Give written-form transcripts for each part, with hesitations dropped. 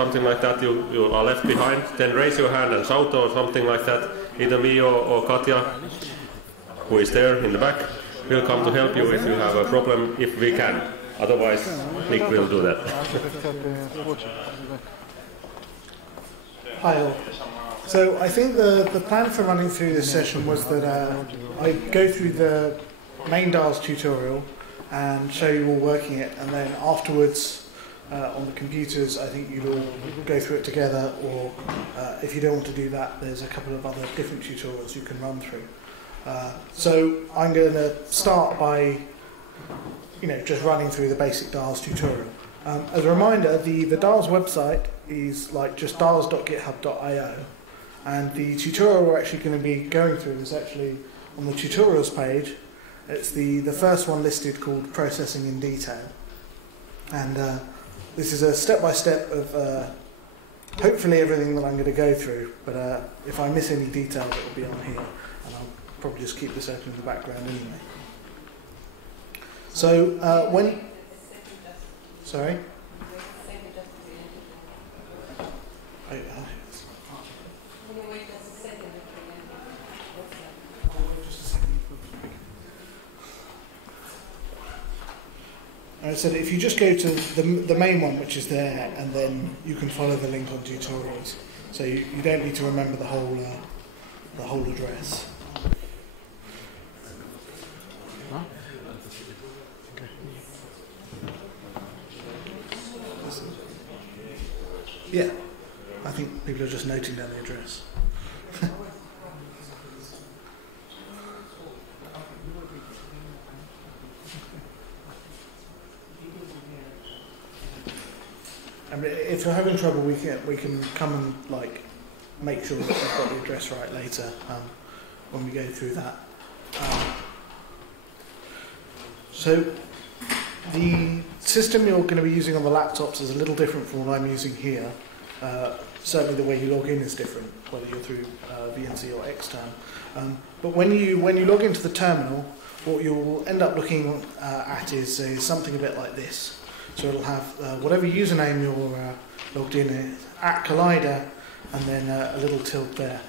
something like that, you are left behind, then raise your hand and shout or something like that. Either me or Katja, who is there in the back, will come to help you if you have a problem, if we can. Otherwise, Nick will do that. Hi all. So I think the plan for running through this session was that I go through the main DARS tutorial and show you all working it, and then afterwards on the computers I think you'll all go through it together, or if you don't want to do that, there's a couple of other different tutorials you can run through. So I'm going to start by just running through the basic DARS tutorial. As a reminder, the DARS website is like just dars.github.io, and the tutorial we're actually going to be going through is actually on the tutorials page. It's the first one listed, called Processing in Detail, and this is a step-by-step of hopefully everything that I'm going to go through, but if I miss any details it will be on here, and I'll probably just keep this open in the background anyway. So sorry? I said if you just go to the main one, which is there, and then you can follow the link on tutorials. So you don't need to remember the whole address. Yeah, I think people are just noting down the address. And if you're having trouble, we can come and make sure that we've got the address right later when we go through that. So the system you're going to be using on the laptops is a little different from what I'm using here. Certainly the way you log in is different, whether you're through VNC or extern. But when you log into the terminal, what you'll end up looking at is something a bit like this. So it'll have whatever username you're logged in at Collider, and then a little tilt there.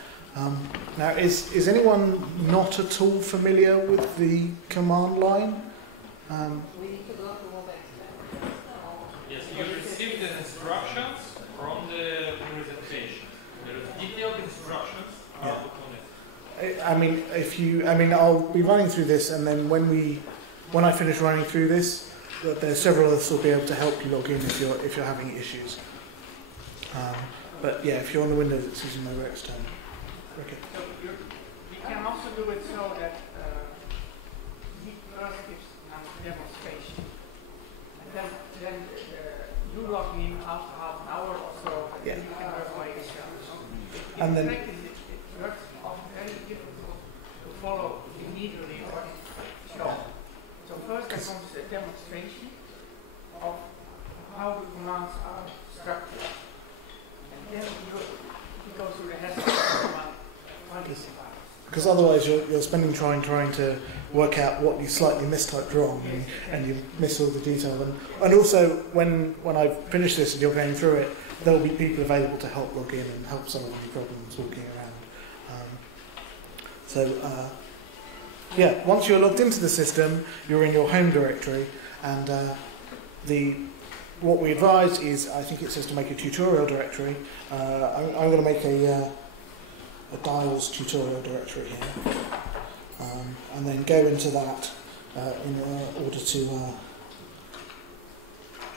Now, is anyone not at all familiar with the command line? We need to go to mobile. Yes, you received the instructions from the presentation. There is detailed instructions how to connect. I'll be running through this, and then when I finish running through this, there's several of us will be able to help you log in if you're having issues. But yeah, if you're on the Windows, it's using Mobile External. Okay. So you can also do it so that he first gives a demonstration, and then you log in after half an hour or so, and yeah. you can work by yourself. And then it works often very difficult to follow immediately what is shown. So first there comes a demonstration of how the commands are structured, and then you go through the hash command. Because otherwise you're spending time trying to work out what you slightly mistyped wrong, and you miss all the detail. And also, when I finish this and you're going through it, there will be people available to help log in and help solve any problems walking around. Yeah, once you're logged into the system, you're in your home directory, and what we advise is, I think it says to make a tutorial directory. I'm going to make a dials tutorial directory here, and then go into that in order to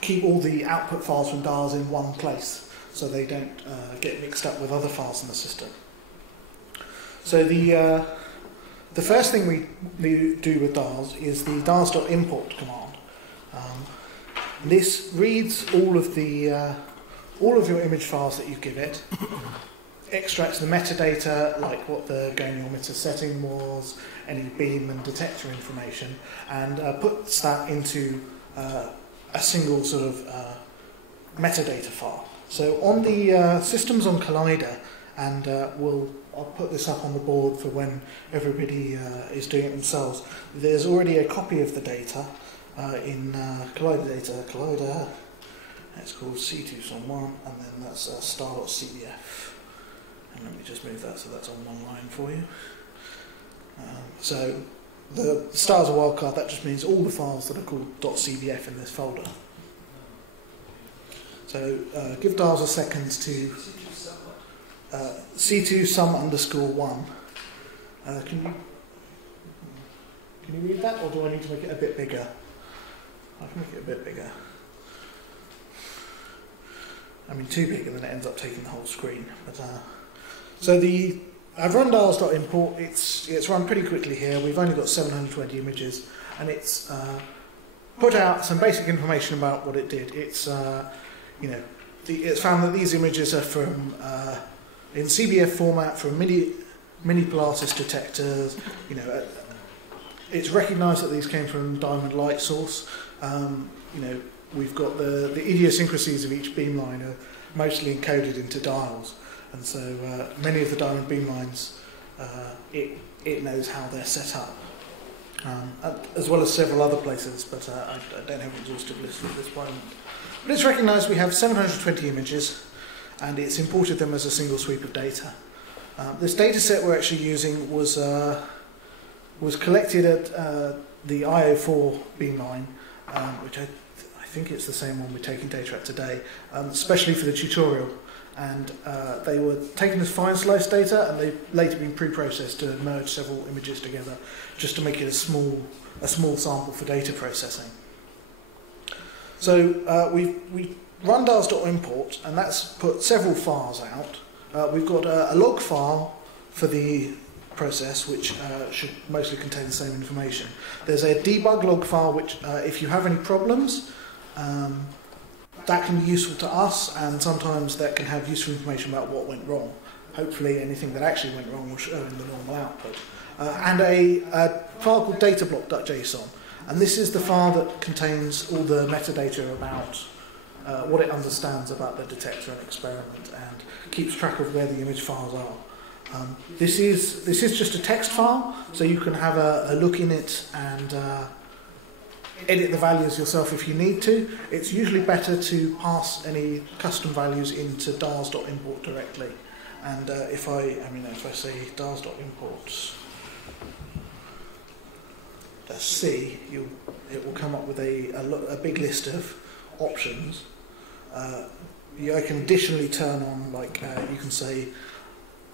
keep all the output files from DARS in one place, so they don't get mixed up with other files in the system. So the first thing we do with DARS is the dars.import command. This reads all of your image files that you give it, extracts the metadata, like what the goniometer setting was, any beam and detector information, and puts that into a single sort of metadata file. So on the systems on Collider, and I'll put this up on the board for when everybody is doing it themselves, there's already a copy of the data in Collider data, Collider, It's called C2SOM1, and then that's star.cdf. And let me just move that so that's on one line for you. So the star's a wildcard. That just means all the files that are called .cdf in this folder. So give dials a second to C2SOM_1. Can you read that, or do I need to make it a bit bigger? I can make it a bit bigger. I mean, too big, and then it ends up taking the whole screen. But so I've run dials.import. It's run pretty quickly here. We've only got 720 images, and it's put out some basic information about what it did. It's it's found that these images are from in CBF format from mini Polaris detectors. It's recognised that these came from diamond light source. We've got the idiosyncrasies of each beamline are mostly encoded into dials, and so many of the diamond beamlines, it knows how they're set up, as well as several other places, but I don't have an exhaustive list at this point. But it's recognised we have 720 images, and it's imported them as a single sweep of data. This data set we're actually using was collected at the IO4 beamline, which I think it's the same one we're taking data at today, especially for the tutorial. And they were taken as fine slice data, and they've later been pre-processed to merge several images together, just to make it a small sample for data processing. So we run dials.import, and that's put several files out. We've got a log file for the process, which should mostly contain the same information. There's a debug log file, which if you have any problems, that can be useful to us, and sometimes that can have useful information about what went wrong. Hopefully anything that actually went wrong will show in the normal output. And a file called datablock.json. And this is the file that contains all the metadata about what it understands about the detector and experiment, and keeps track of where the image files are. This is just a text file, so you can have a look in it and edit the values yourself if you need to. It's usually better to pass any custom values into dials.import directly. And if I say dials.import C, it will come up with a big list of options. I can additionally turn on, you can say,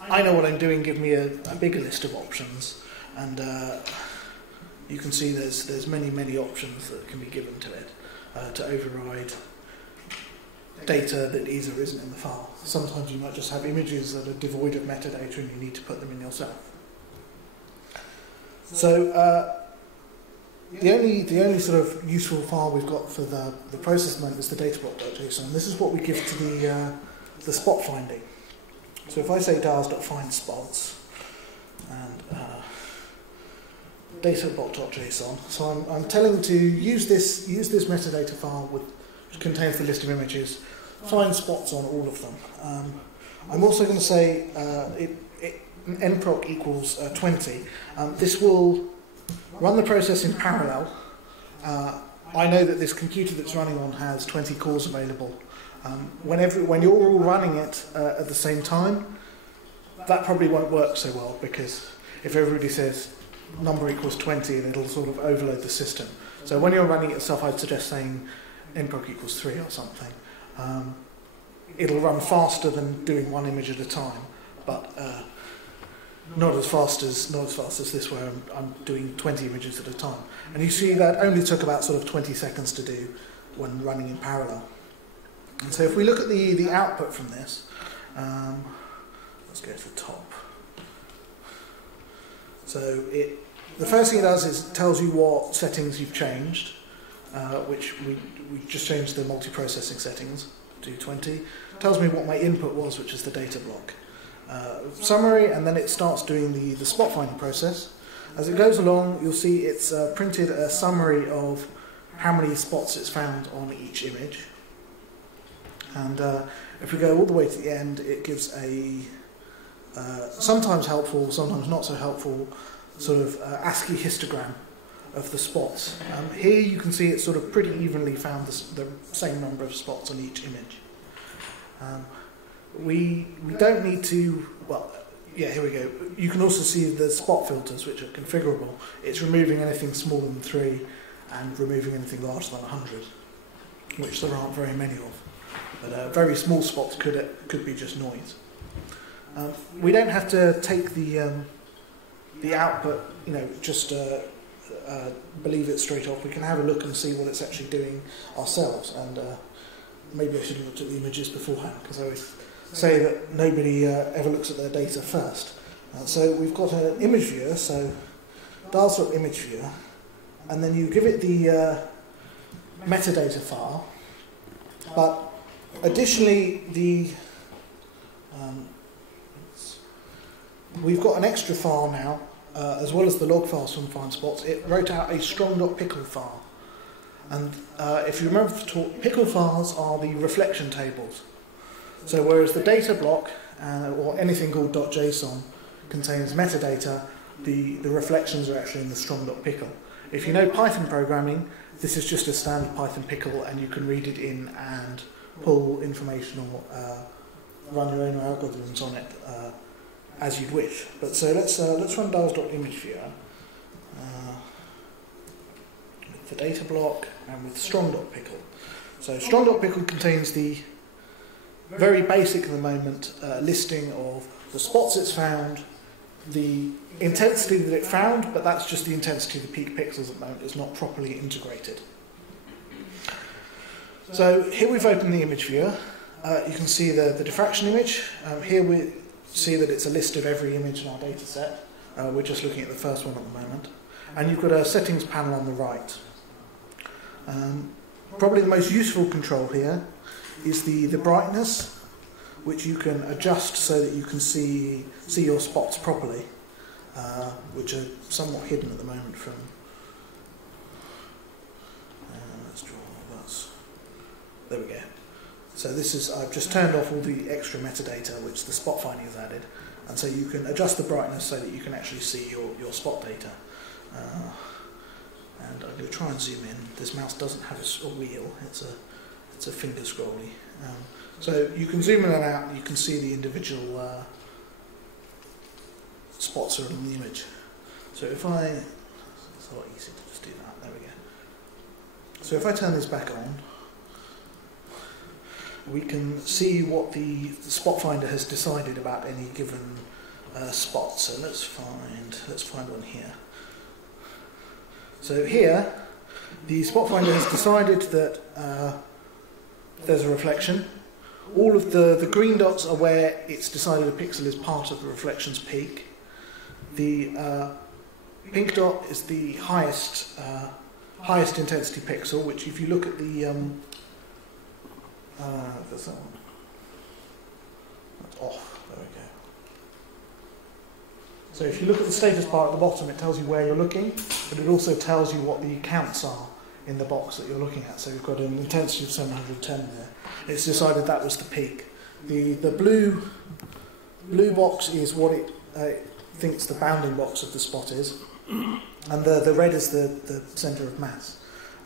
I know what I'm doing, give me a bigger list of options, and you can see there's many options that can be given to it to override data that is or isn't in the file. Sometimes you might just have images that are devoid of metadata and you need to put them in yourself. So the only sort of useful file we've got for the process moment is the datablock.json. This is what we give to the spot finding. So if I say dials.find spots and datablock.json, so I'm telling to use this metadata file which contains the list of images, find spots on all of them. I'm also going to say nproc equals 20. This will run the process in parallel. I know that this computer that's running on has 20 cores available. When you're all running it at the same time, that probably won't work so well, because if everybody says number equals 20, it'll sort of overload the system. So when you're running it yourself, I'd suggest saying nproc equals 3 or something. It'll run faster than doing one image at a time, but not as fast as this, where I'm doing 20 images at a time. And you see that only took about sort of 20 seconds to do when running in parallel. And so if we look at the output from this, let's go to the top. So the first thing it does is it tells you what settings you've changed, which we just changed the multiprocessing settings to 20. It tells me what my input was, which is the data block. Summary, and then it starts doing the spot finding process. As it goes along, you'll see it's printed a summary of how many spots it's found on each image. And if we go all the way to the end, it gives a sometimes helpful, sometimes not so helpful sort of ASCII histogram of the spots. Here you can see it's sort of pretty evenly found the same number of spots on each image. We don't need to, well, yeah, here we go. You can also see the spot filters, which are configurable. It's removing anything smaller than 3 and removing anything larger than 100, which there aren't very many of. But very small spots could be just noise. We don't have to take the output, just believe it straight off. We can have a look and see what it's actually doing ourselves. And maybe I should have looked at the images beforehand, because I always say that nobody ever looks at their data first. So we've got an image viewer, so dials.image viewer, and then you give it the metadata file, but additionally we've got an extra file now, as well as the log files from Find Spots. It wrote out a strong.pickle file. And if you remember, pickle files are the reflection tables. So whereas the data block, or anything called .json, contains metadata, the reflections are actually in the strong.pickle. If you know Python programming, this is just a standard Python pickle, and you can read it in and pull information or run your own algorithms on it as you'd wish. But so let's run dials.imageviewer with the data block and with strong.pickle. So strong.pickle contains the very basic at the moment listing of the spots it's found, the intensity that it found, but that's just the intensity of the peak pixels at the moment. It's not properly integrated. So here we've opened the image viewer. You can see the diffraction image. Here we see that it's a list of every image in our data set. We're just looking at the first one at the moment. And you've got a settings panel on the right. Probably the most useful control here is the brightness, which you can adjust so that you can see your spots properly, which are somewhat hidden at the moment from... let's draw that. There we go. So this is, I've just turned off all the extra metadata which the spot finding has added, and so you can adjust the brightness so that you can actually see your spot data. And I'm going to try and zoom in. This mouse doesn't have a wheel, it's a finger scrolly. So you can zoom in and out, and you can see the individual spots are in the image. So if I, it's a lot easier to just do that, there we go. So if I turn this back on, we can see what the spot finder has decided about any given spot. So let's find one here. So here, the spot finder has decided that there's a reflection. All of the green dots are where it's decided a pixel is part of the reflection's peak. The pink dot is the highest intensity pixel, which if you look at the that's that one. That's off. There we go. So if you look at the status bar at the bottom, it tells you where you're looking, but it also tells you what the counts are in the box that you're looking at. So you've got an intensity of 710 there. It's decided that was the peak. The blue box is what it thinks the bounding box of the spot is, and the red is the centre of mass.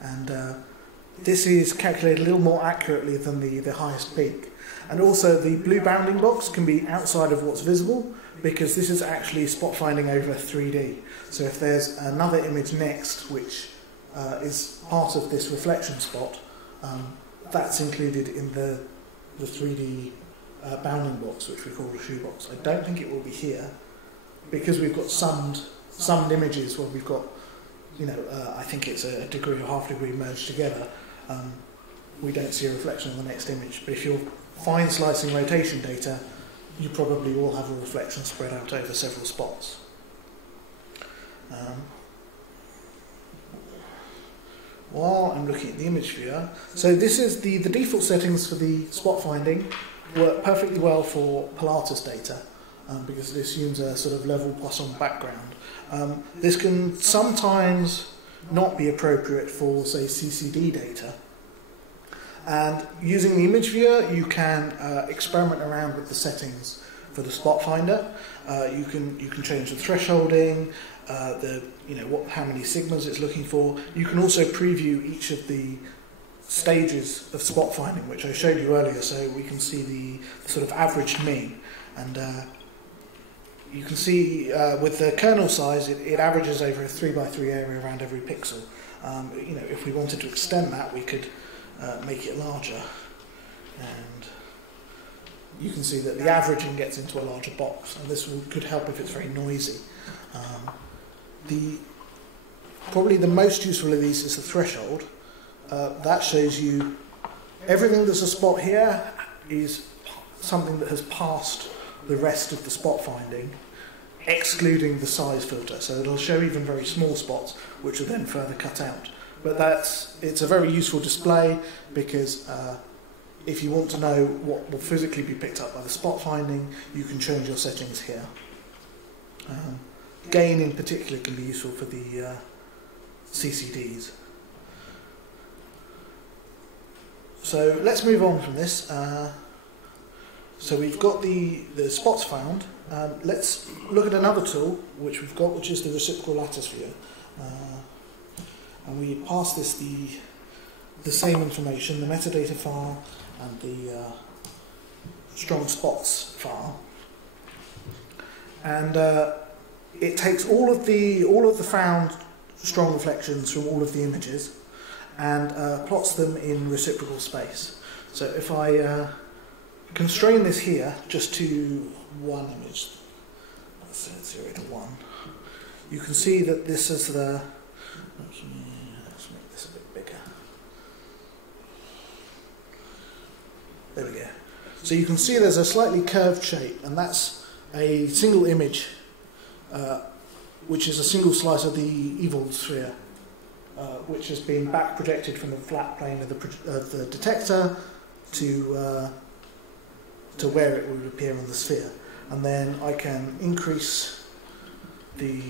And this is calculated a little more accurately than the highest peak. And also the blue bounding box can be outside of what's visible, because this is actually spot finding over 3D. So if there's another image next which is part of this reflection spot, that's included in the 3D bounding box, which we call a shoebox. I don't think it will be here, because we've got summed images where we've got, I think it's a degree or half degree merged together. We don't see a reflection on the next image. But if you're fine slicing rotation data, you probably will have a reflection spread out over several spots. While I'm looking at the image viewer, so this is the default settings for the spot finding work perfectly well for Pilatus data, because it assumes a sort of level Poisson background. This can sometimes not be appropriate for, say, CCD data. And using the image viewer, you can experiment around with the settings for the spot finder. You can change the thresholding, how many sigmas it's looking for. You can also preview each of the stages of spot finding, which I showed you earlier, so we can see the sort of averaged mean. And you can see with the kernel size, it averages over a 3x3 area around every pixel. If we wanted to extend that, we could make it larger. And you can see that the averaging gets into a larger box, and this could help if it's very noisy. Probably the most useful of these is the threshold. That shows you everything that's a spot here is something that has passed the rest of the spot finding, excluding the size filter. So it'll show even very small spots, which are then further cut out. But it's a very useful display because if you want to know what will physically be picked up by the spot finding, you can change your settings here. Gain in particular can be useful for the CCDs. So let's move on from this. So we've got the spots found. Let's look at another tool which we've got, which is the reciprocal lattice viewer. And we pass this the same information, the metadata file and the strong spots file. And it takes all of the found strong reflections from all of the images and plots them in reciprocal space. So if I constrain this here just to one image, let's say 0 to 1, you can see that this is the, let's make this a bit bigger. There we go. So you can see there's a slightly curved shape, and that's a single image, which is a single slice of the Ewald sphere, which has been back projected from the flat plane of the detector to where it would appear on the sphere. And then I can increase the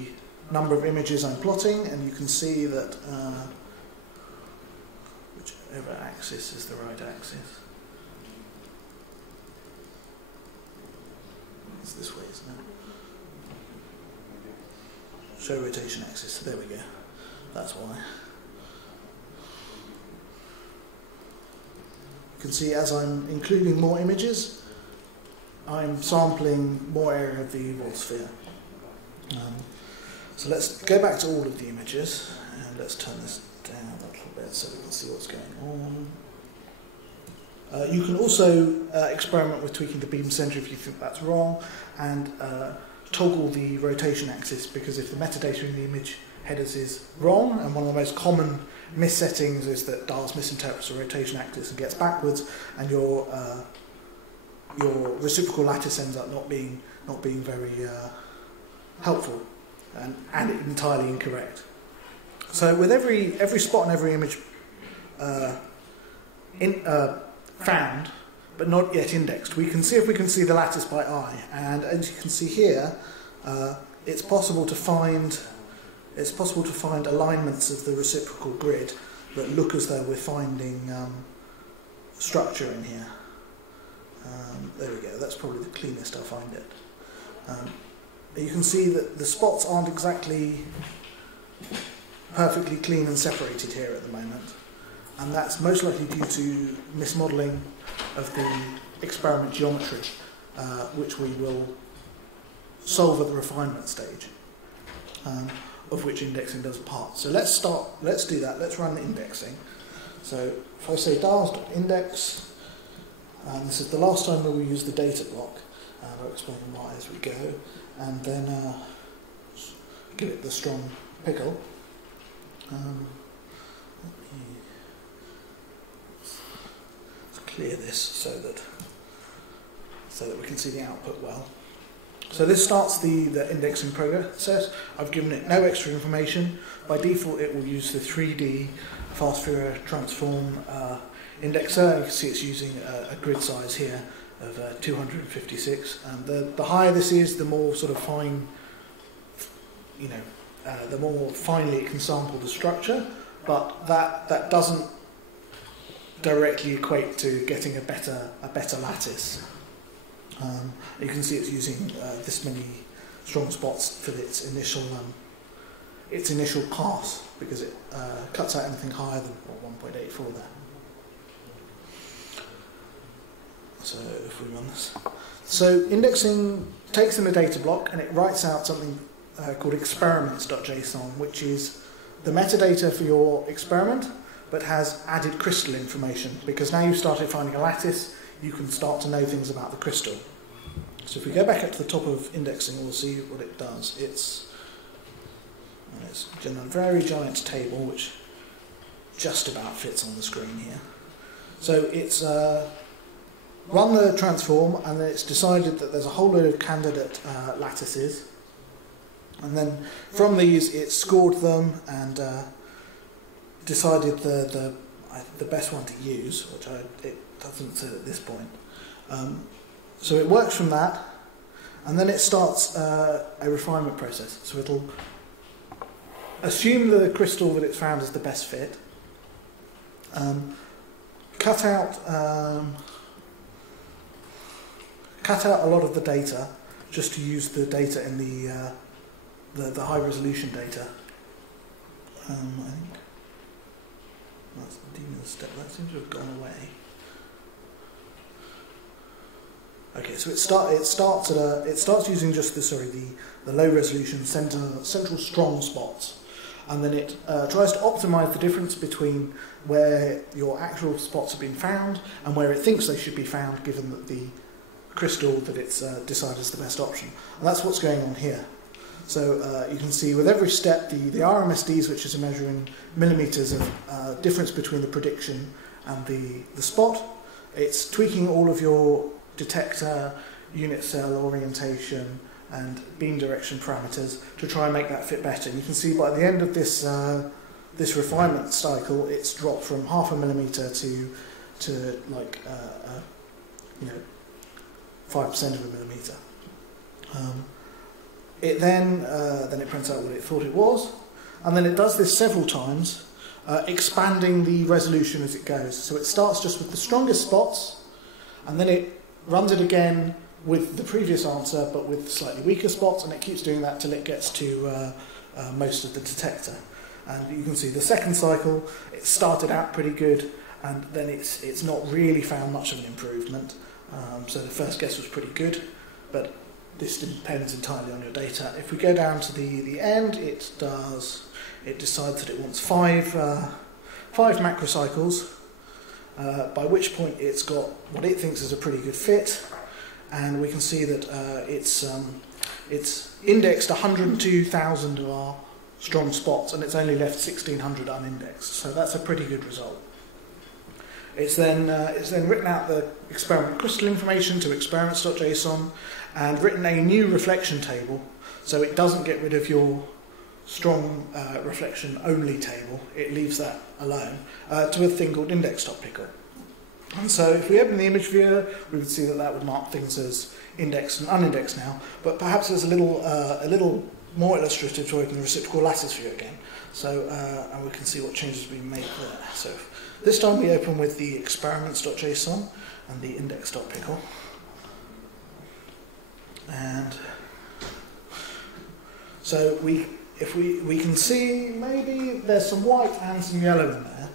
number of images I'm plotting, and you can see that whichever axis is the right axis. It's this way, isn't it? Show rotation axis. There we go. That's why. You can see as I'm including more images, I'm sampling more area of the Ewald sphere. So let's go back to all of the images, and let's turn this down a little bit so we can see what's going on. You can also experiment with tweaking the beam center if you think that's wrong, and toggle the rotation axis, because if the metadata in the image headers is wrong, and one of the most common missettings is that DARS misinterprets the rotation axis and gets backwards, and your reciprocal lattice ends up not being very helpful and entirely incorrect. So with every spot and every image found but not yet indexed, we can see if we can see the lattice by eye, and as you can see here, it's possible to find alignments of the reciprocal grid that look as though we're finding structure in here. There we go, that's probably the cleanest I'll find it. You can see that the spots aren't exactly perfectly clean and separated here at the moment, and that's most likely due to mismodelling of the experiment geometry, which we will solve at the refinement stage, of which indexing does part. So let's do that, let's run the indexing. So if I say dars.index, and this is the last time that we use the data block, and I'll explain why as we go, and then give it the strong pickle. Let's clear this so that we can see the output well. So this starts the indexing process. I've given it no extra information. By default, it will use the 3D fast Fourier transform indexer. You can see it's using a grid size here of 256. And the higher this is, the more sort of fine, the more finely it can sample the structure. But that doesn't directly equate to getting a better lattice. You can see it's using this many strong spots for its initial pass, because it cuts out anything higher than 1.84 there. So if we run this. So indexing takes in a data block and it writes out something called experiments.json, which is the metadata for your experiment, but has added crystal information, because now you've started finding a lattice, you can start to know things about the crystal. So if we go back up to the top of indexing, we'll see what it does. It's a very giant table, which just about fits on the screen here. So it's run the transform, and then it's decided that there's a whole load of candidate lattices. And then from these, it scored them and decided the best one to use, which it doesn't say at this point. So it works from that, and then it starts a refinement process. So it'll assume the crystal that it's found is the best fit, cut out a lot of the data just to use the data in the high resolution data. I think that's the demon step. That seems to have gone away. Okay, so it starts using just the low resolution central strong spots, and then it tries to optimize the difference between where your actual spots have been found and where it thinks they should be found, given that the crystal that it's decided is the best option. And that's what's going on here. So you can see with every step the RMSDs, which is a measure in millimeters of difference between the prediction and the spot, it's tweaking all of your detector, unit cell orientation and beam direction parameters to try and make that fit better. You can see by the end of this this refinement cycle, it's dropped from 0.5 millimeter to like 5% of a millimeter. It then it prints out what it thought it was, and then it does this several times, expanding the resolution as it goes. So it starts just with the strongest spots, and then it runs it again with the previous answer, but with slightly weaker spots, and it keeps doing that till it gets to most of the detector. And you can see the second cycle, it started out pretty good, and then it's not really found much of an improvement. So the first guess was pretty good, but this depends entirely on your data. If we go down to the end, it decides that it wants five macrocycles, by which point it's got what it thinks is a pretty good fit, and we can see that it's indexed 102,000 of our strong spots, and it's only left 1,600 unindexed. So that's a pretty good result. It's then written out the experiment crystal information to experiments.json and written a new reflection table, so it doesn't get rid of your strong reflection only table. It leaves that alone to a thing called index.pickle. And so if we open the image viewer, we would see that would mark things as indexed and unindexed now, but perhaps there's a little more illustrative to open the reciprocal lattice view again. So and we can see what changes have been made there. So this time we open with the experiments.json and the index.pickle. And so we can see maybe there's some white and some yellow in there,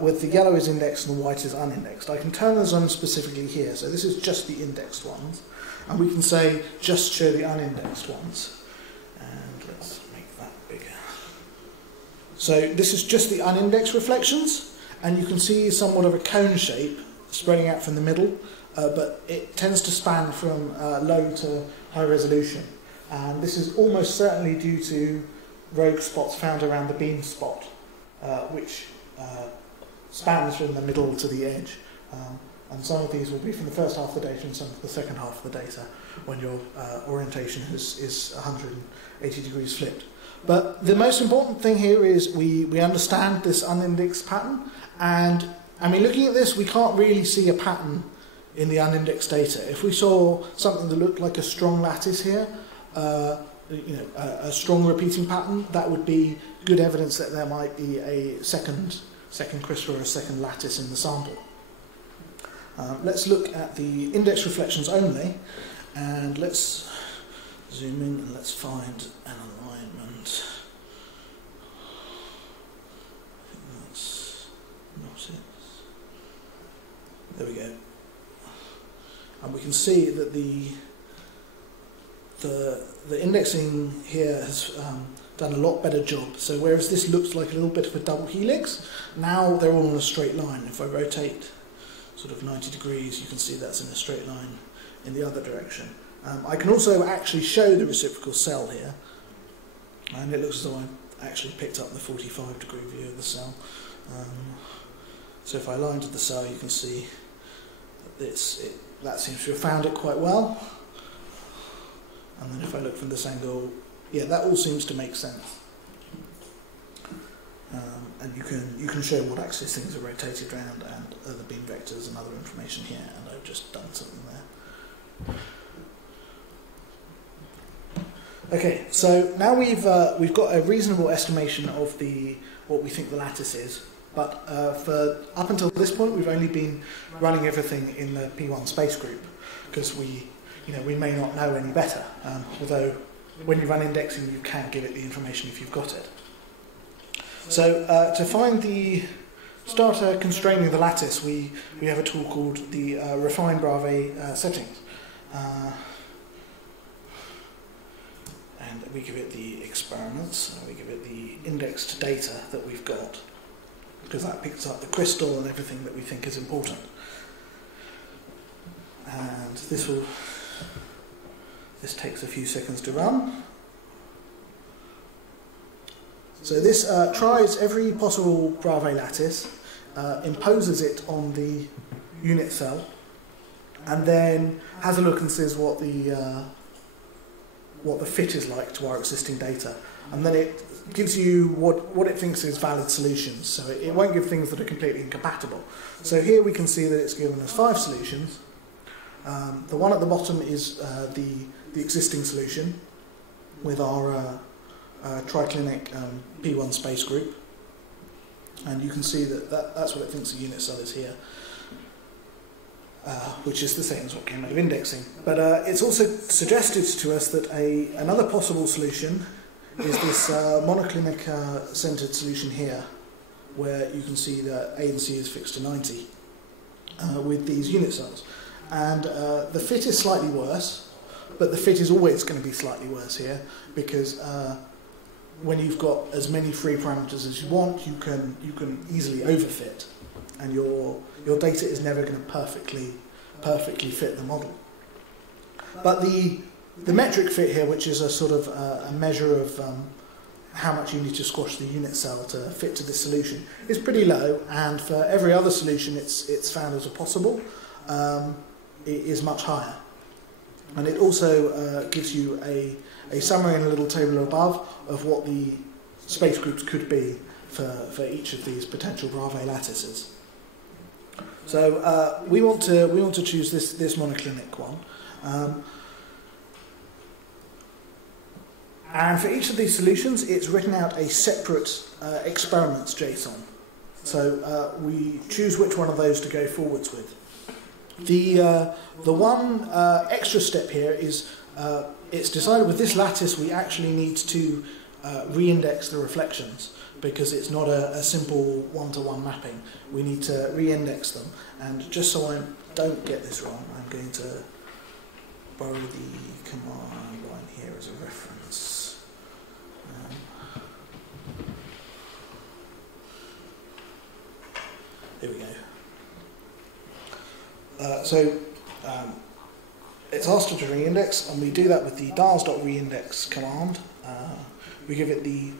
with the yellow is indexed and the white is unindexed. I can turn those on specifically here. So this is just the indexed ones, and we can say just show the unindexed ones. And let's make that bigger. So this is just the unindexed reflections, and you can see somewhat of a cone shape spreading out from the middle, but it tends to span from low to high resolution. And this is almost certainly due to rogue spots found around the beam spot, which spans from the middle to the edge. And some of these will be from the first half of the data and some from the second half of the data, when your orientation is 180 degrees flipped. But the most important thing here is we understand this unindexed pattern, and I mean, looking at this, we can't really see a pattern in the unindexed data. If we saw something that looked like a strong lattice here, a strong repeating pattern, that would be good evidence that there might be a second crystal or a second lattice in the sample. Let's look at the index reflections only, and let's zoom in and let's find an alignment. I think that's not it. There we go. And we can see that the indexing here has done a lot better job. So whereas this looks like a little bit of a double helix, now they're all in a straight line. If I rotate sort of 90 degrees, you can see that's in a straight line in the other direction. I can also actually show the reciprocal cell here, and it looks as though I actually picked up the 45-degree view of the cell. So if I align to the cell, you can see that that seems to have found it quite well. And then if I look from this angle, yeah, that all seems to make sense. And you can show what axis things are rotated around and other beam vectors and other information here, and I've just done something there. Okay, so now we've got a reasonable estimation of what we think the lattice is, but for up until this point we've only been running everything in the P1 space group because we may not know any better. Although when you run indexing, you can give it the information if you've got it. So to find the starter constraining the lattice, we have a tool called the refine Bravais settings. And we give it the experiments, we give it the indexed data that we've got, because that picks up the crystal and everything that we think is important. And this takes a few seconds to run. So this tries every possible Bravais lattice, imposes it on the unit cell, and then has a look and says what the fit is like to our existing data. And then it gives you what it thinks is valid solutions. So it won't give things that are completely incompatible. So here we can see that it's given us 5 solutions. The one at the bottom is the existing solution with our triclinic P1 space group. And you can see that's what it thinks the unit cell is here. Which is the same as what came out of indexing. But it's also suggested to us that another possible solution is this monoclinic centered solution here, where you can see that A and C is fixed to 90 with these unit cells. And the fit is slightly worse, but the fit is always going to be slightly worse here, because when you've got as many free parameters as you want, you can easily overfit, and your data is never going to perfectly fit the model. But the metric fit here, which is a sort of a measure of how much you need to squash the unit cell to fit to this solution, is pretty low, and for every other solution it's found as a possible, it is much higher. And it also gives you a summary in a little table above of what the space groups could be for each of these potential Bravais lattices. So we want to choose this monoclinic one, and for each of these solutions, it's written out a separate experiments JSON. So we choose which one of those to go forwards with. The one extra step here is it's decided with this lattice we actually need to re-index the reflections, because it's not a simple one-to-one mapping. We need to re-index them, and just so I don't get this wrong, I'm going to borrow the command line here as a reference. Here we go. It's asked us to re-index, and we do that with the dars.reindex command. We give it the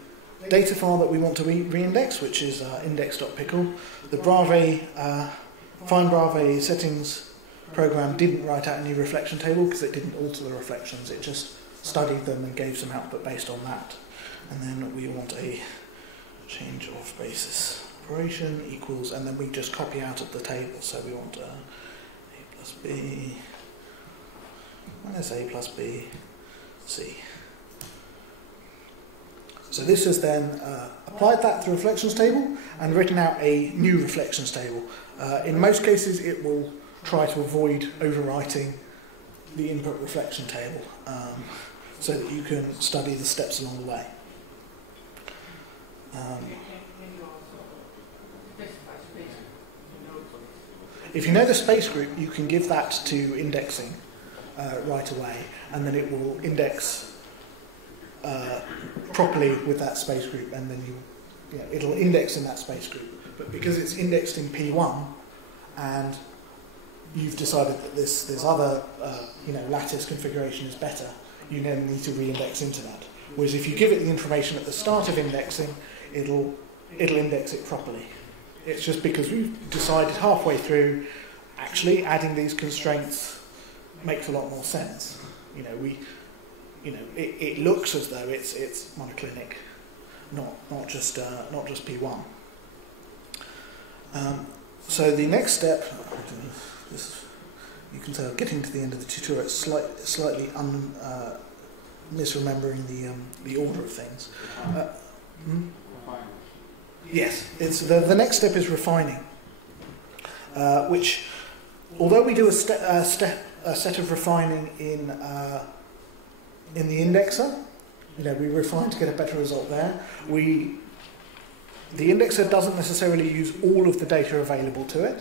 data file that we want to re-index, which is index.pickle. The fine Bravais settings program didn't write out any reflection table because it didn't alter the reflections. It just studied them and gave some output based on that. And then we want a change of basis operation equals, and then we just copy out of the table. So we want A plus B minus A plus B C. So this has then applied that to the reflections table and written out a new reflections table. In most cases it will try to avoid overwriting the input reflection table so that you can study the steps along the way. If you know the space group, you can give that to indexing right away, and then it will index properly with that space group, and then it'll index in that space group. But because it's indexed in P1, and you've decided that this other lattice configuration is better, you then need to re-index into that. Whereas if you give it the information at the start of indexing, it'll index it properly. It's just because we've decided halfway through, actually adding these constraints makes a lot more sense. It looks as though it's monoclinic, not just P1. So the next step, you can tell getting to the end of the tutorial, it's slightly misremembering the order of things. Yes, it's the next step is refining, which, although we do a set of refining in the indexer, we refine to get a better result there. The indexer doesn't necessarily use all of the data available to it,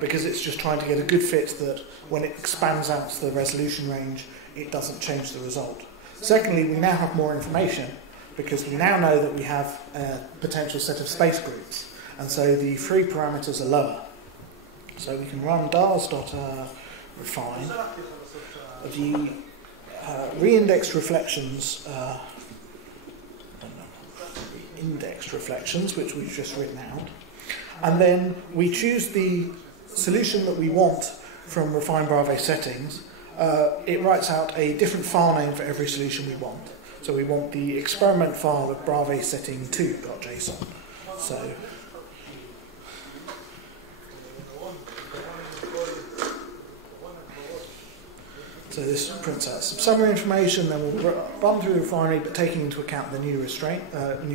because it's just trying to get a good fit that when it expands out the resolution range, it doesn't change the result. Secondly, we now have more information, because we now know that we have a potential set of space groups, and so the free parameters are lower. So we can run dars.refine. The re-indexed reflections, which we've just written out, and then we choose the solution that we want from refine Brave settings. It writes out a different file name for every solution we want. So we want the experiment file of Brave setting 2.json. So this prints out some summary information, then we'll run through the refinery, but taking into account the new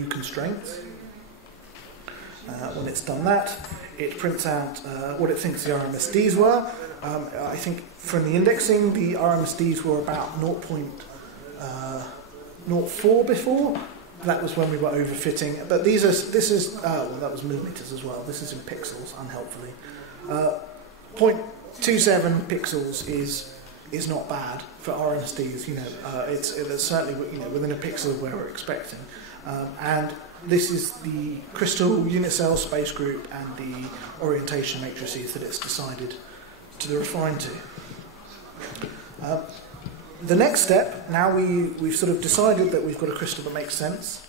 constraints. When it's done that, it prints out what it thinks the RMSDs were. I think from the indexing, the RMSDs were about 0.04 before. That was when we were overfitting. But that was millimeters as well. This is in pixels, unhelpfully. 0.27 pixels is not bad for RMSDs. It's certainly within a pixel of where we're expecting. And this is the crystal unit cell space group and the orientation matrices that it's decided to refine to. The next step, now we've sort of decided that we've got a crystal that makes sense,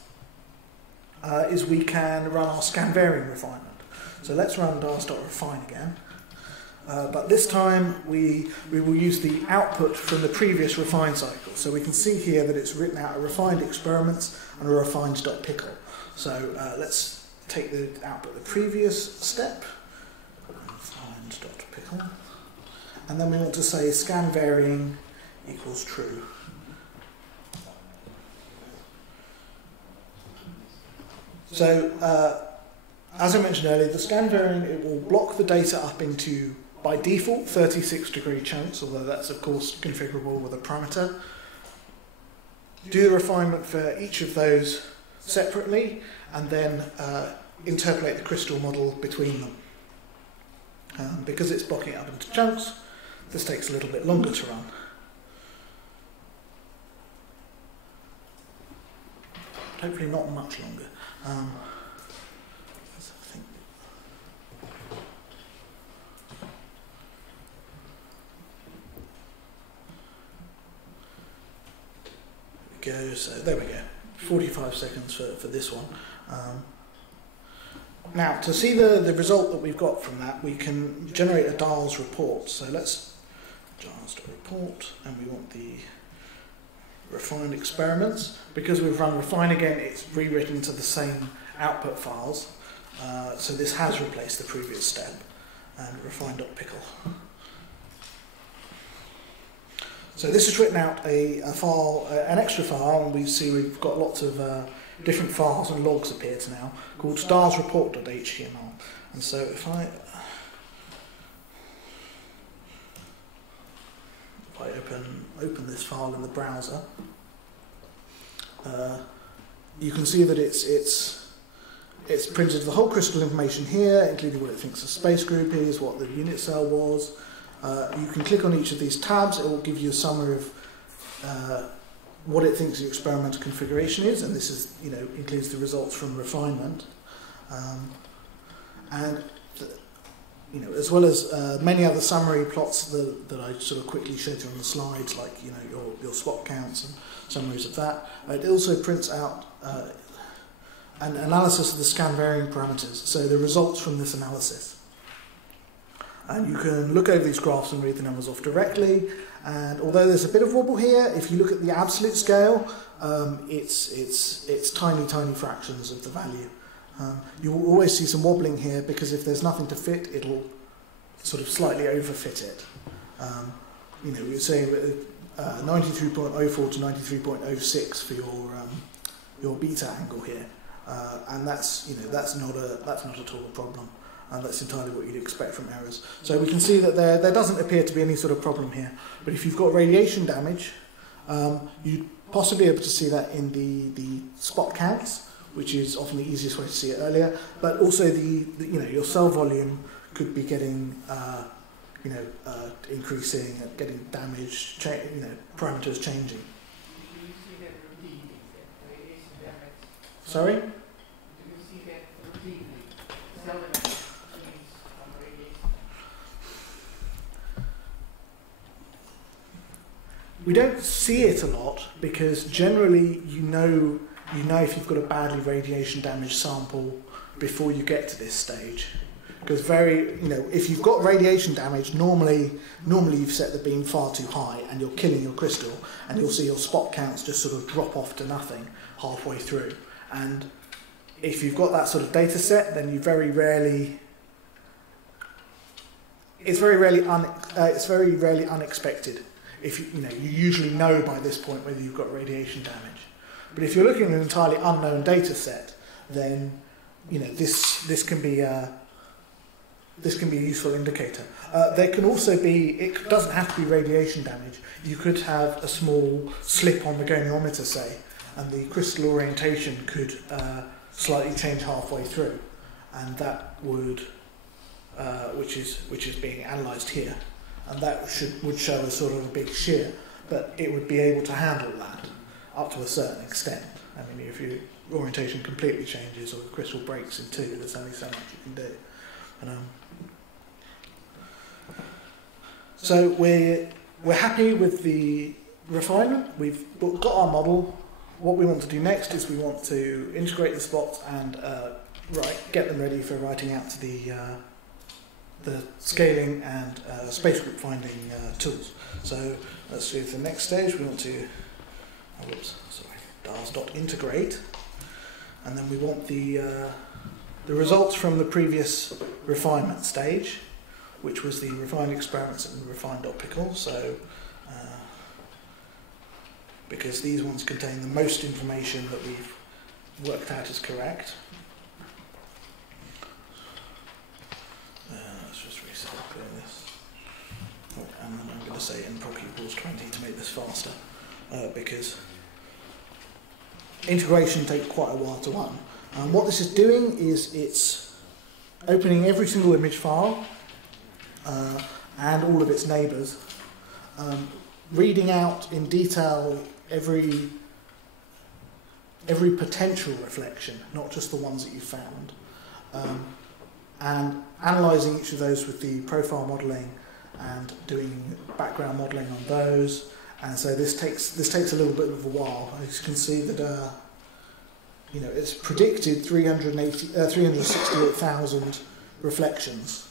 is we can run our scan varying refinement. So let's run dars.refine again. But this time we will use the output from the previous refine cycle. So we can see here that it's written out a refined experiments and a refined.pickle. So let's take the output of the previous step, refined.pickle, and then we want to say scan varying equals true. So as I mentioned earlier, the scan varying, it will block the data up into, by default, 36-degree chunks, although that's of course configurable with a parameter. Do the refinement for each of those separately, and then interpolate the crystal model between them. Because it's blocking it up into chunks, this takes a little bit longer to run. Hopefully not much longer. So there we go, 45 seconds for this one. Now, to see the result that we've got from that, we can generate a DARS report. So let's DARS.report, and we want the refined experiments. Because we've run refine again, it's rewritten to the same output files. So this has replaced the previous step, and refine.pickle. So this has written out a file, an extra file, and we've got lots of different files and logs appeared now, called darsreport.html. And so if I open this file in the browser, you can see that it's printed the whole crystal information here, including what it thinks the space group is, what the unit cell was. You can click on each of these tabs. It will give you a summary of what it thinks the experimental configuration is, and this is, includes the results from refinement, and as well as many other summary plots that I sort of quickly showed you on the slides, like your spot counts and summaries of that. It also prints out an analysis of the scan varying parameters, so the results from this analysis. And you can look over these graphs and read the numbers off directly. And although there's a bit of wobble here, if you look at the absolute scale, it's tiny fractions of the value. You will always see some wobbling here because if there's nothing to fit, it'll sort of slightly overfit it. You're saying 93.04 to 93.06 for your beta angle here, and that's not at all a problem. And that's entirely what you'd expect from errors. So we can see that there doesn't appear to be any sort of problem here. But if you've got radiation damage, you'd possibly be able to see that in the spot counts, which is often the easiest way to see it earlier. But also your cell volume could be getting increasing, getting damaged, parameters changing. Sorry? We don't see it a lot because generally you know if you've got a badly radiation damaged sample before you get to this stage. Because if you've got radiation damage, normally you've set the beam far too high and you're killing your crystal, and you'll see your spot counts just sort of drop off to nothing halfway through. And if you've got that sort of data set, then it's very rarely unexpected. If you usually know by this point whether you've got radiation damage. But if you're looking at an entirely unknown data set, then this can be a useful indicator. There can also be, it doesn't have to be radiation damage. You could have a small slip on the goniometer, say, and the crystal orientation could slightly change halfway through, and that would, which is being analysed here. And that would show a sort of a big shear, but it would be able to handle that up to a certain extent. I mean, if your orientation completely changes or the crystal breaks in two, there's only so much you can do. So we're happy with the refinement. We've got our model. What we want to do next is we want to integrate the spots and get them ready for writing out to the scaling and space group finding tools. So let's do the next stage. We want to DARS.integrate, and then we want the results from the previous refinement stage, which was the refined experiments and refined.pickle. So because these ones contain the most information that we've worked out is correct. Let's just reset this. And then I'm going to say nproc equals 20 to make this faster, because integration takes quite a while to run. And what this is doing is it's opening every single image file and all of its neighbours, reading out in detail every potential reflection, not just the ones that you found, and analysing each of those with the profile modelling and doing background modelling on those. And so this takes a little bit of a while. As you can see that it's predicted 368,000 reflections,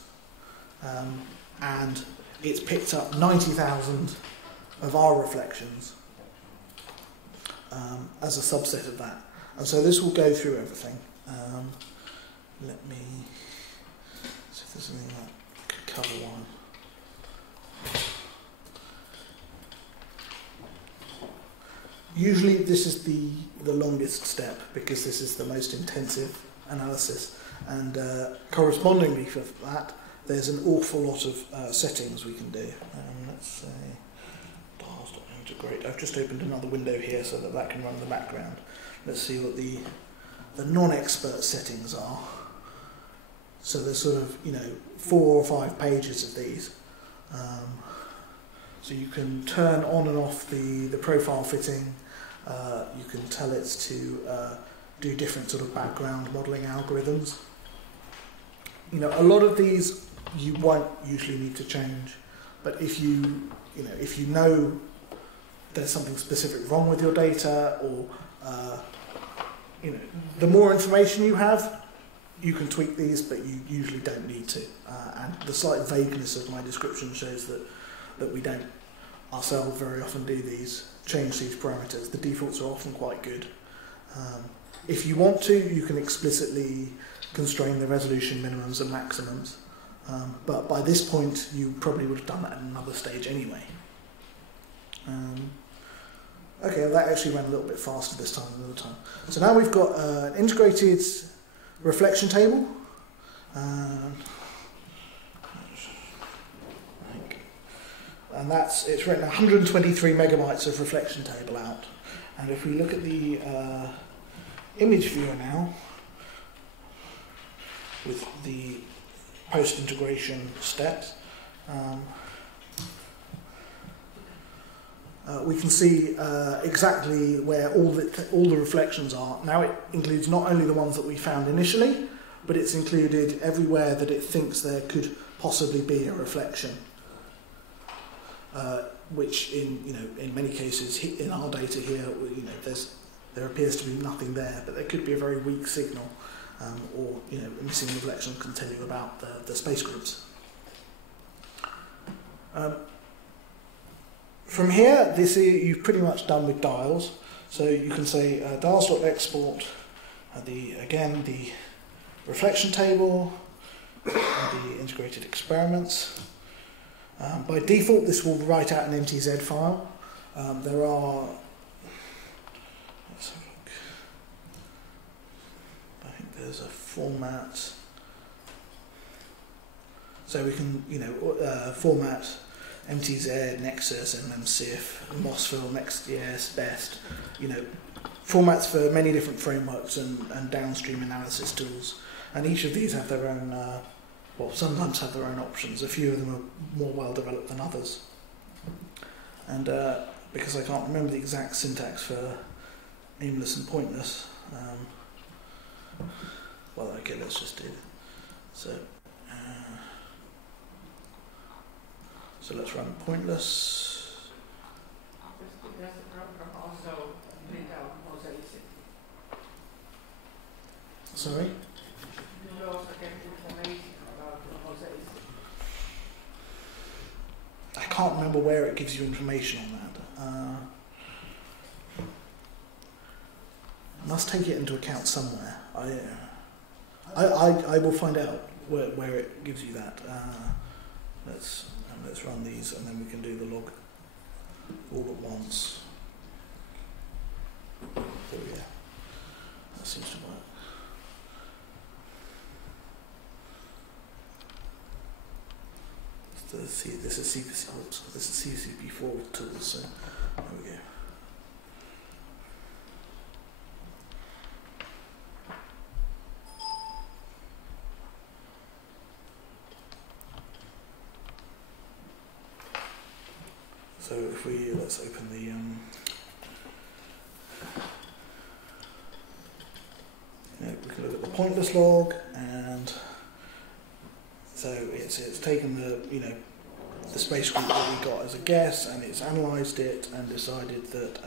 and it's picked up 90,000 of our reflections as a subset of that. And so this will go through everything. Let me see if there's something that could cover one. Usually this is the longest step because this is the most intensive analysis, and correspondingly for that there's an awful lot of settings we can do. Let's say demonstrate, I've just opened another window here so that can run in the background. Let's see what the non-expert settings are. So there's sort of, 4 or 5 pages of these. So you can turn on and off the profile fitting. You can tell it to do different sort of background modelling algorithms. A lot of these you won't usually need to change, but if you know there's something specific wrong with your data, or the more information you have, you can tweak these, but you usually don't need to. And the slight vagueness of my description shows that we don't ourselves very often change these parameters. The defaults are often quite good. If you want to, you can explicitly constrain the resolution minimums and maximums. But by this point, you probably would have done that at another stage anyway. Okay, that actually went a little bit faster this time than the other time. So now we've got an integrated reflection table. And it's written 123 megabytes of reflection table out. And if we look at the image viewer now, with the post-integration steps, we can see exactly where all the reflections are. Now it includes not only the ones that we found initially, but it's included everywhere that it thinks there could possibly be a reflection. Which in many cases in our data here, there appears to be nothing there, but there could be a very weak signal, or missing reflection can tell you about the space groups. From here, you've pretty much done with dials. So you can say dials.export, the reflection table, the integrated experiments. By default, this will write out an MTZ file. Let's have a look. I think there's a format. So we can, format MTZ, Nexus, MMSIF, MOSFIL, NextJS, BEST. Formats for many different frameworks and downstream analysis tools. And each of these have their own. Sometimes have their own options. A few of them are more well developed than others. And because I can't remember the exact syntax for aimless and pointless, let's just do it. So let's run pointless. Does the program also print out mosaic? Sorry? Do you also get information about the mosaic? I can't remember where it gives you information on that. Must take it into account somewhere. I will find out where it gives you that. Let's run these, and then we can do the log all at once. There we go. That seems to work. This is CCP4 tools, so there we go. So if let's open the we can look at the pointless log, and so it's taken the space group that we got as a guess, and it's analysed it and decided that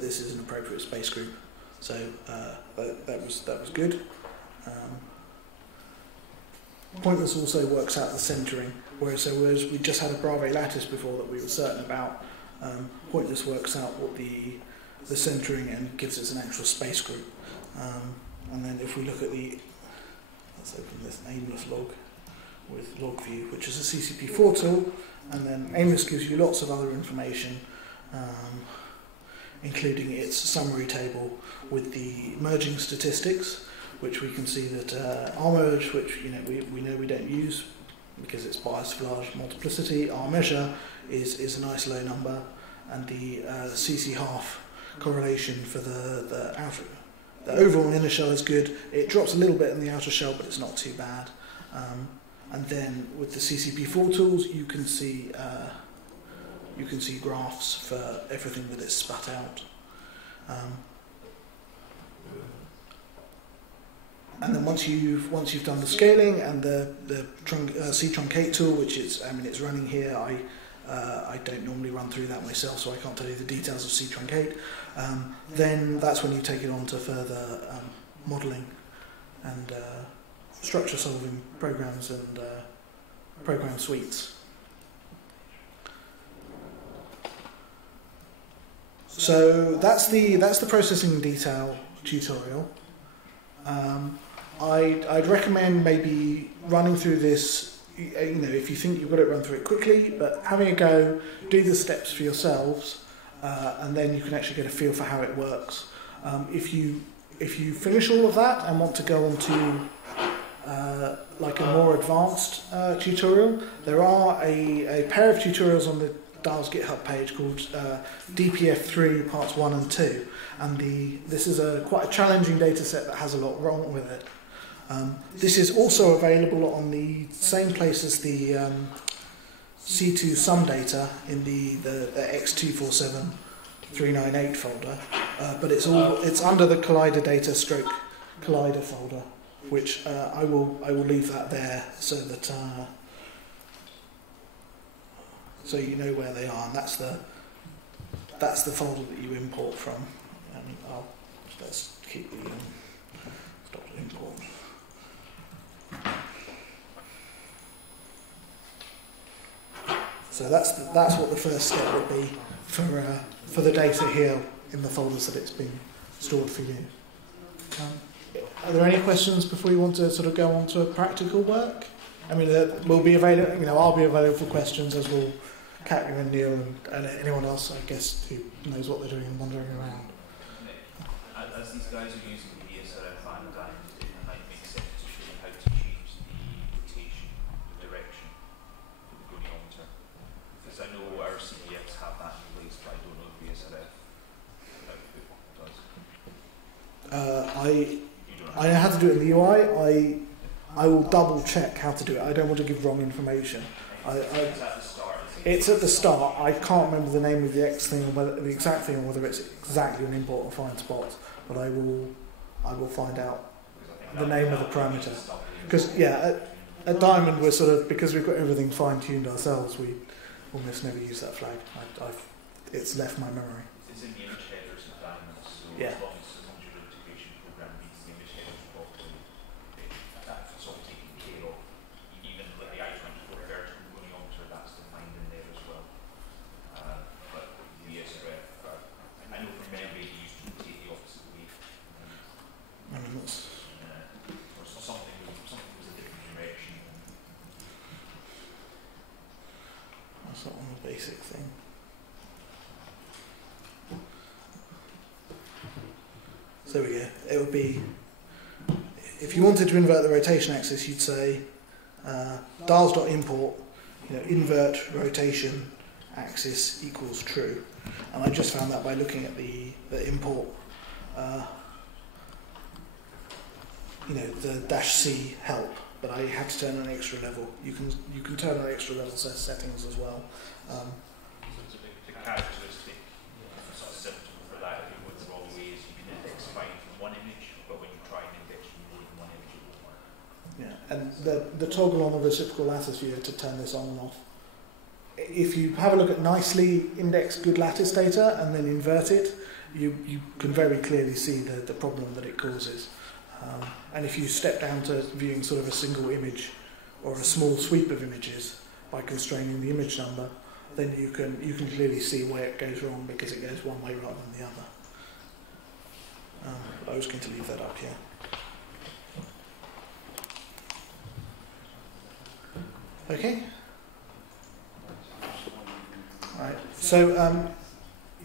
this is an appropriate space group. So that was good. Pointless also works out the centering, whereas we just had a Bravais lattice before that we were certain about. Pointless works out what the centering and gives us an actual space group. And then if we look at let's open this aimless log with log view, which is a CCP4 tool, and then aimless gives you lots of other information, including its summary table with the merging statistics, which we can see that R merge, which we know we don't use because it's bias for large multiplicity. R measure is a nice low number, and the CC half correlation for the outer, the overall inner shell is good. It drops a little bit in the outer shell, but it's not too bad. And then with the CCP4 tools, you can see graphs for everything that is spat out. And then once you've done the scaling and the C-truncate tool, which is, it's running here. I don't normally run through that myself, so I can't tell you the details of C-truncate. Then that's when you take it on to further modelling and structure solving programs and program suites. So that's the processing detail tutorial. I'd recommend maybe running through this, if you think you've got it, run through it quickly, but having a go, do the steps for yourselves, and then you can actually get a feel for how it works. If you finish all of that and want to go on to like a more advanced tutorial, there are a pair of tutorials on the DARS GitHub page called DPF3 parts 1 and 2, and this is quite a challenging data set that has a lot wrong with it. This is also available on the same place as the C2 sum data in the X247398 folder, but it's under the collider data stroke collider folder, which I will leave that there so that so you know where they are, and that's the folder that you import from. Let's keep the stop the import. So that's what the first step would be for the data here in the folders that it's been stored for you. Are there any questions before you want to sort of go on to practical work? We'll be available. I'll be available for questions, as will Katya and Neil and anyone else, I guess, who knows what they're doing and wandering around. As these guys are using the ESRF and Diamond, it might make sense to show them how to change the rotation, the direction for the goniometer. Because I know our CDFs have that in place, but I don't know if the ESRF output does. I know how to do it in the UI. I will double check how to do it. I don't want to give wrong information. It's at the start. I can't remember the name of the X thing, or the exact thing, or whether it's exactly an import or find spot. But I will find out the name of the parameter. Because at Diamond we're sort of, because we've got everything fine tuned ourselves, we almost never use that flag. It's left my memory. It's in the image headers of Diamond, so yeah. As long as your integration program reads the image headers properly, that's all taken care of. Even with the I-24 vertical goniometer, that's defined in there as well. But the ESRF, I know from memory they used to take the opposite way. Or something was a different direction. That's not one basic thing. So there we go. It would be, if you wanted to invert the rotation axis, you'd say DARS.import, invert rotation axis equals true. And I just found that by looking at the import, the -C help, but I had to turn on an extra level. You can turn on extra level settings as well. So it's a characteristic sort of symptom for that. If you go the wrong way, is you can index fine from one image, but when you try and index from more than one image, it won't work. Yeah, and the toggle on the reciprocal lattice viewer to turn this on and off. If you have a look at nicely indexed good lattice data and then invert it, you can very clearly see the problem that it causes. And if you step down to viewing sort of a single image or a small sweep of images by constraining the image number, then you can clearly see where it goes wrong, because it goes one way rather than the other. But I was going to leave that up here. Okay. Right. So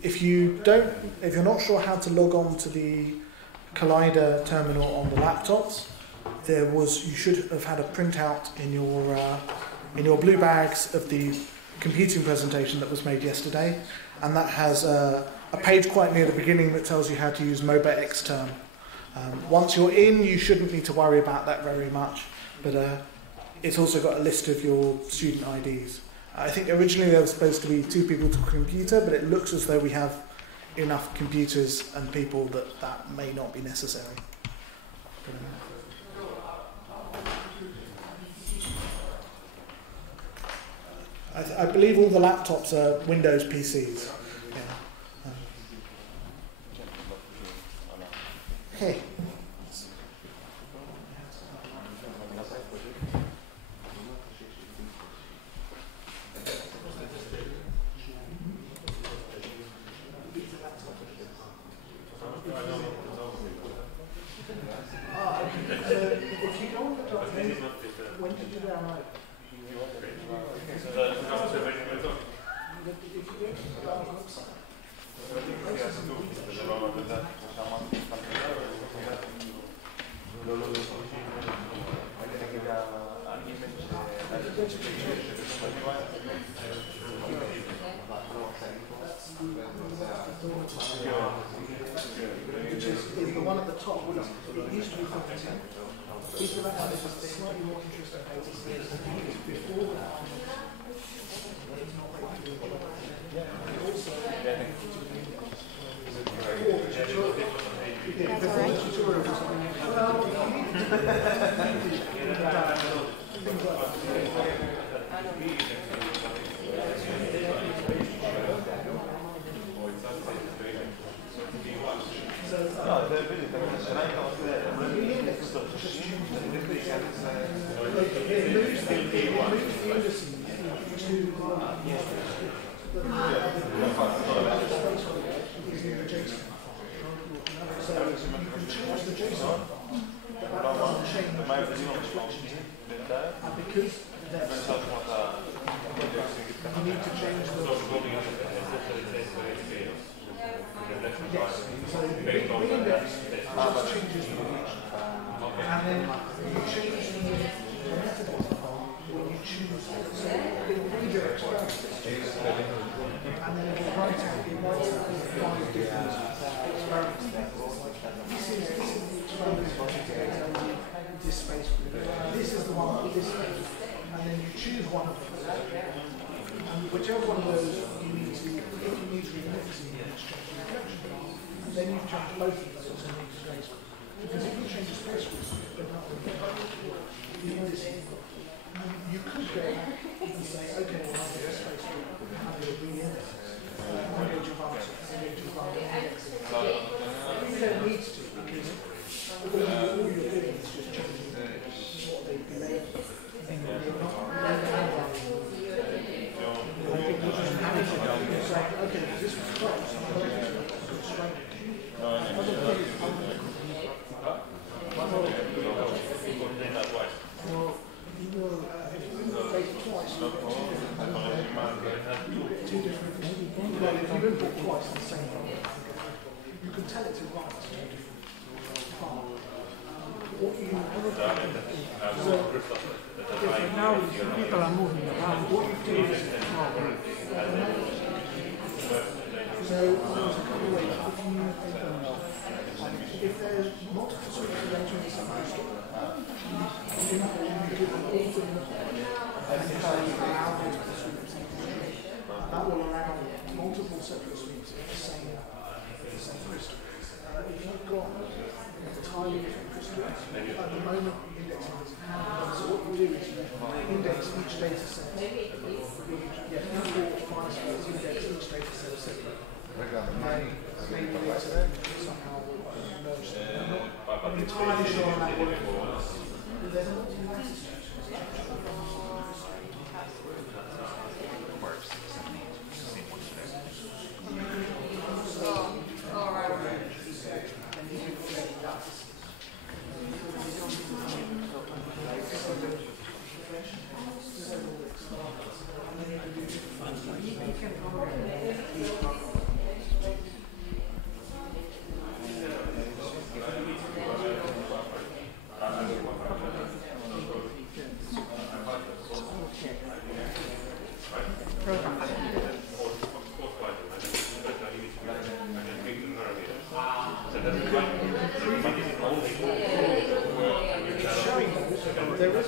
if you're not sure how to log on to the Collider terminal on the laptops. You should have had a printout in your blue bags of the computing presentation that was made yesterday, and that has a page quite near the beginning that tells you how to use MOBA Xterm. Once you're in, you shouldn't need to worry about that very much, but it's also got a list of your student IDs. I think originally there was supposed to be 2 people to computer, but it looks as though we have enough computers and people that may not be necessary. I believe all the laptops are Windows PCs. Yeah. Okay. If you go on the document, when did you download? Is the one at the top. It used to be 50%. These are actually slightly more interesting pages before that. This is the one with this space, and then you choose one of them. And whichever one of those you need to, if you need to remix, you need to change the direction. And then you change both of those and need to space. Because if you change the space, they're not going to get you could go back and say, okay, well, I'll get a space and it'll be in it. I'm going to run it, I'm going to run it. You don't need to, because all you're doing is just changing what they've been able to. You're not I think you just manage it and say, okay, this was close, I'm going to constrain it. You will take twice. Two different. Well, if you input twice the same one, you can tell it to write two different files. What you now people are moving around. What you do is so there's a couple of ways. If there's multiple switches entering the same store, you give them all to them, and allow multiple switches. That will allow multiple separate switches at the same crystal. If you've got entirely different crystals, at the moment indexing is handled. So what you do is you index each data set. Import files, index each data set separately. Maybe somehow merge them. I'm entirely sure on that works. But there's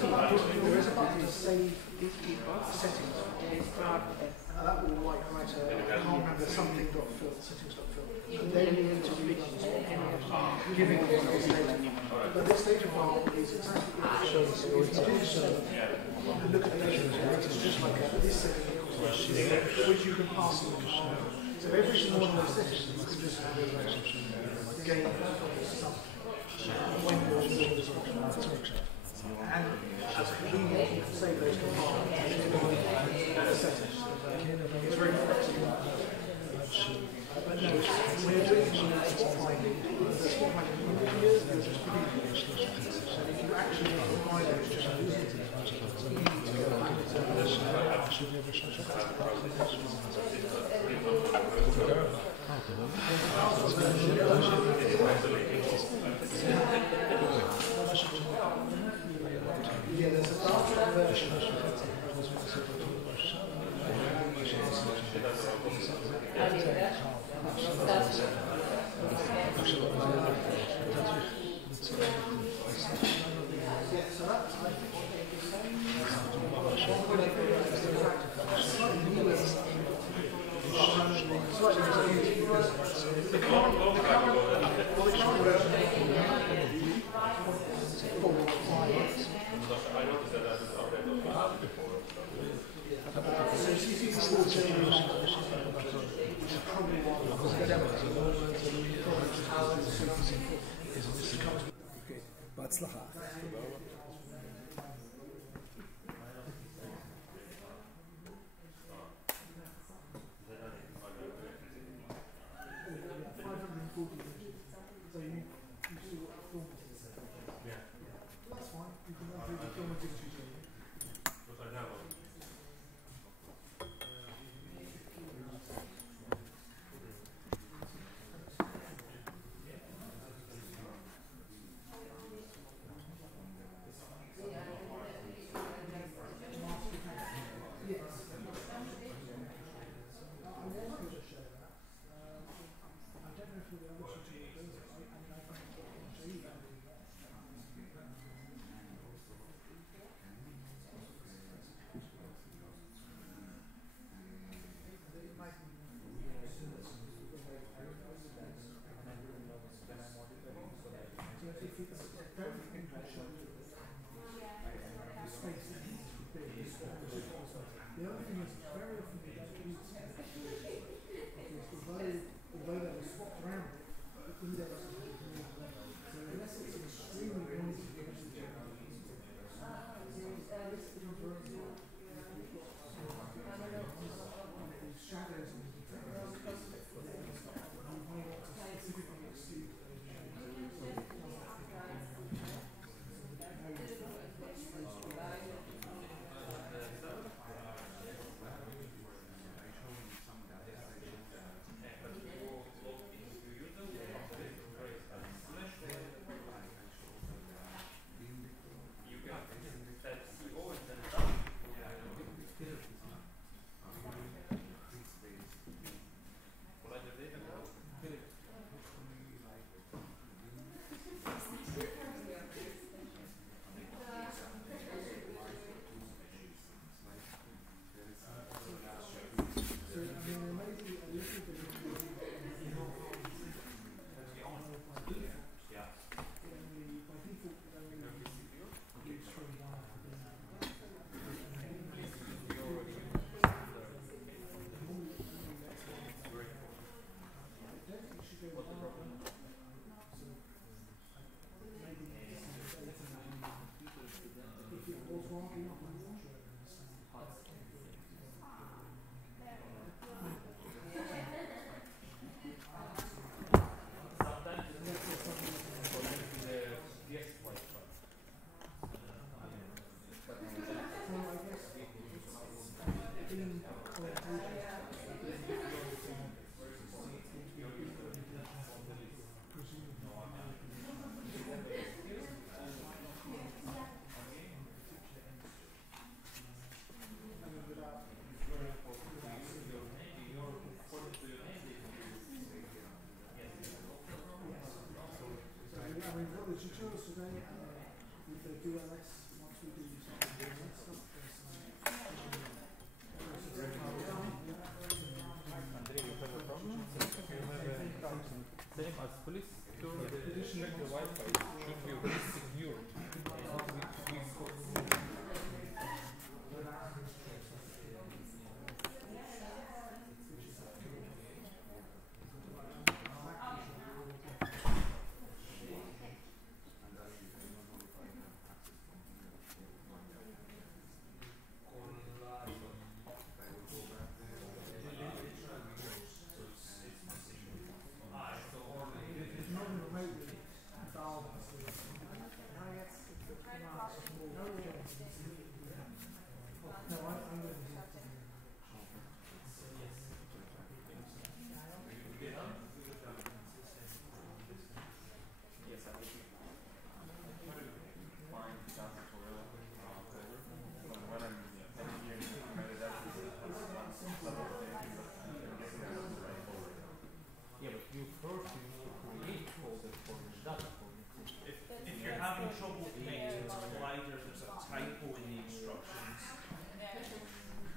There is a button to save settings. That will write I can't remember something.fill, settings.fill. And then you need to rerun this one, giving it this data. But this data file is exactly what it shows. So if you do so, look at the data, it's just like this setting equals this, which you can pass in the command. So every single one of those settings you can just have a gain stuff when you're doing this function. And as convenient, you can save those commands and settings. It's very flexible. But no, when you're doing spot finding, years ago was pretty good. So if you actually apply those just use it, yeah, there's a faster version. בהצלחה.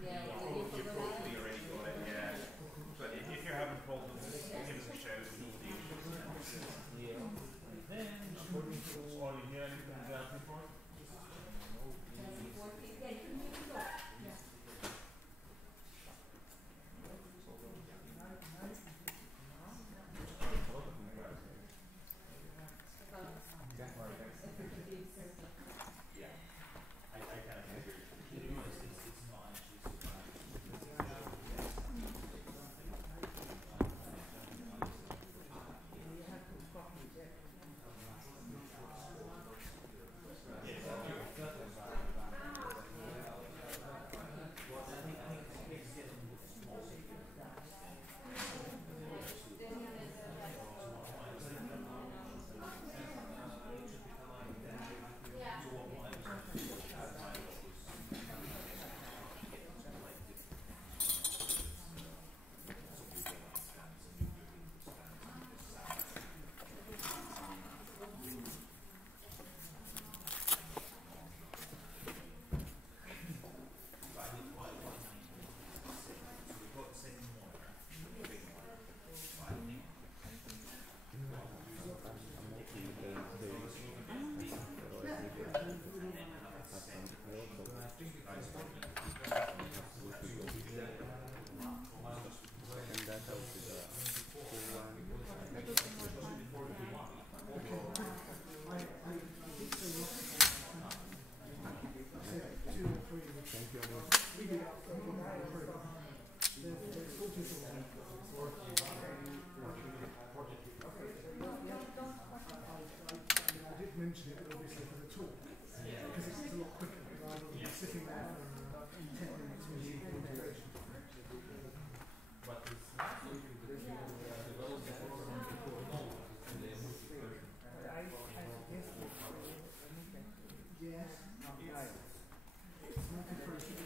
Yeah, you've we need to go probably live. already got it, yeah. But if you're having problems, give us a shout. Mention it, but obviously for the talk, because it's a lot quicker rather than sitting there for 10 minutes when you do the integration. Yes. It's multi-threading.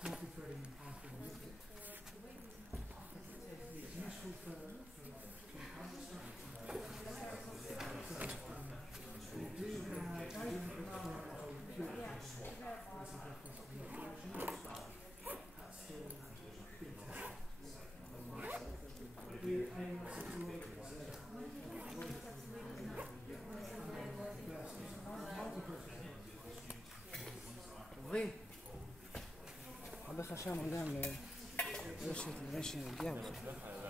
Multi-threading and Python with it. It's useful for עוברים. הרבה חשם גם, לא שנגיע בכלל.